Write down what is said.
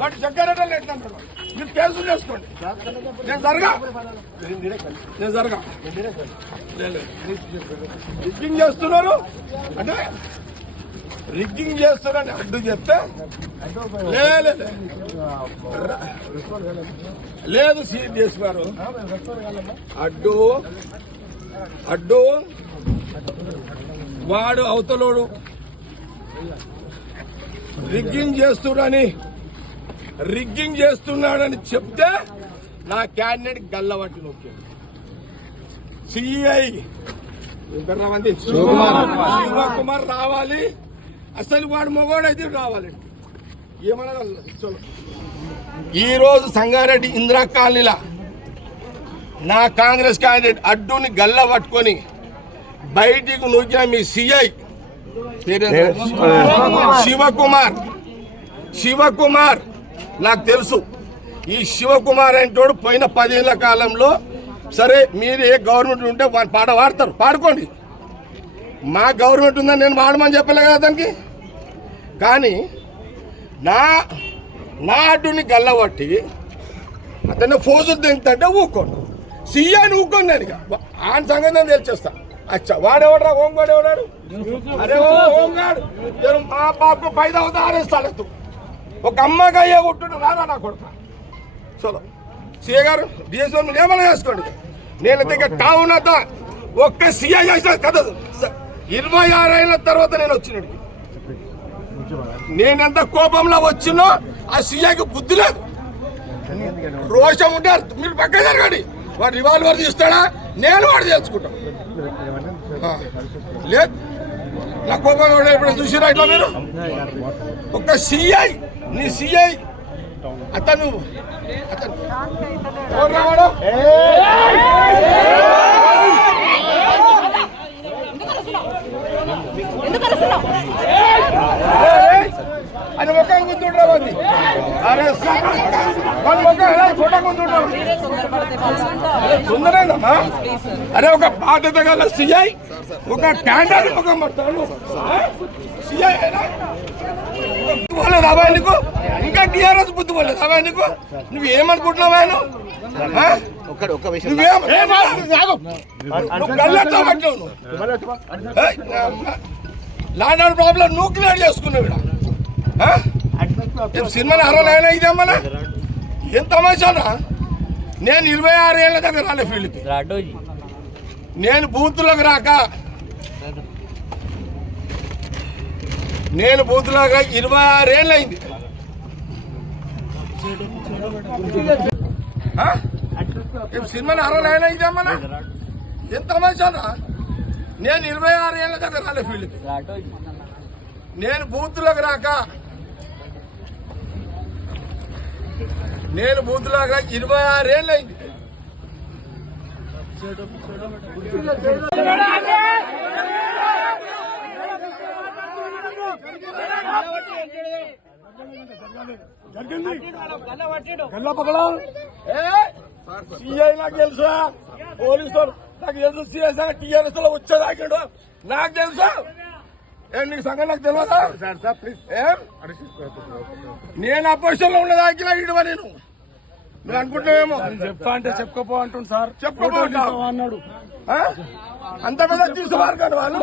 వాటి చక్కెరటలు ఎట్లంటారు మీరు కేసులు చేసుకోండి. నేను జరగా రిగ్గింగ్ చేస్తున్నారు అంటే రిగ్గింగ్ చేస్తున్నారని అడ్డు చెప్తే లేదు సీరియస్ గారు అడ్డు వాడు అవతలోడు రిగ్గింగ్ చేస్తున్నాడని చెప్తే నా క్యాండిడేట్ గల్లవట్టి నొక్కాడు. సిఐ శివకుమార్ రావాలి. అసలు వాడు మొగోడైతే రావాలి. ఏమన్నా ఈ రోజు సంగారెడ్డి ఇందిరా కాలనీలా నా కాంగ్రెస్ క్యాండిడేట్ అడ్డుని గల్ల పట్టుకొని బయటికి నూకిన మీ సిఐ శివకుమార్ నాకు తెలుసు. ఈ శివకుమార్ అంటోడు పోయిన 10 ఏళ్ల కాలంలో సరే మీరు ఏ గవర్నమెంట్ ఉంటే పాట పాడతారు, పాడుకోండి. మా గవర్నమెంట్ ఉందని నేను పాడమని చెప్పలే కదా దానికి. కానీ నా అడ్డుని గల్లబట్టి అతన్ని ఫోజులు దింగుతుంటే ఊక్కోండి. సీఐని ఊక్కోండి. నేను ఆయన సంగతి నేను తెలిచేస్తా. అచ్చా వాడెవడరా హోంగాడు ఎవడాడు? అరే ఓ హోంగాడు మా బాబు 5 అవుతా ఆరేస్తాడు. ఒక అమ్మగా అయ్యే కొట్టు రారా నా కొడుకు. చలో సీఏ గారు డిఎస్ఓ మీరు ఏమైనా చేసుకోండి. నేనైతే ఇక టౌన్ అంతా ఒక్క సీఐ చేసిన కదా. 26 ఏళ్ళ తర్వాత నేను వచ్చినడికి నేనెంత కోపంలో వచ్చినో ఆ సీఐకి బుద్ధి లేదు, రోషం ఉంటే మీరు పక్క జరగండి. వాడు రివాల్వర్ తీస్తాడా నేను వాడు తెలుసుకుంటాను. లేదు నా కోపం ఎప్పుడు చూసిరా ఇట్లా మీరు? ఒక సిఐ నీ సిఐ అతను రావాడు అని ఒక గుర్తుండ్రా మంది. అరే ఫోటో గుర్తుండ్రమ్మా. అరే ఒక బాధ్యత గల సిఐ ఒక క్యాండర్ ఒక సిఐ పోలేదు అబ్బాయి నీకు, ఇంకా టీఆర్ఎస్ బుద్ధి పోలేదు అబ్బాయి నీకు. నువ్వు ఏమనుకుంటున్నావు ఆయన? లాండ్ ప్రాబ్లం నువ్వు క్లియర్ చేసుకున్నావు. సినిమా 60 ఏళ్ళ ఇదేమన్నా ఏం తమాషానా? నేను 26 ఏళ్ళ దగ్గర రాలే ఫీల్డ్కి. నేను బూత్లోకి రాక 26 ఏళ్ళు అయింది. సినిమా 60 ఏళ్ళ ఇదేమన్నా ఏం తమాషానా? నేను 26 ఏళ్ళ దగ్గర రాలే ఫీల్డ్కి. నేను బూత్లోకి రాక 26 ఏళ్ళు అయింది. సిఐ నాకు తెలుసా, పోలీసు నాకు తెలుసు. సిఐ టీఆర్ఎస్ లో వచ్చేదాకాడు నాకు తెలుసా. నీకు సంగతి నాకు తెలియదా? నేను అపోజిషన్ లో ఉండదాకినా ఇడవ నేను. మీరు అనుకుంటున్నావేమో చెప్తా అంటే చెప్పుకోపో అంటుంది సార్. చెప్పుకోపో అన్నాడు. అంత పెద్ద తీసుకోవాలి వాళ్ళు.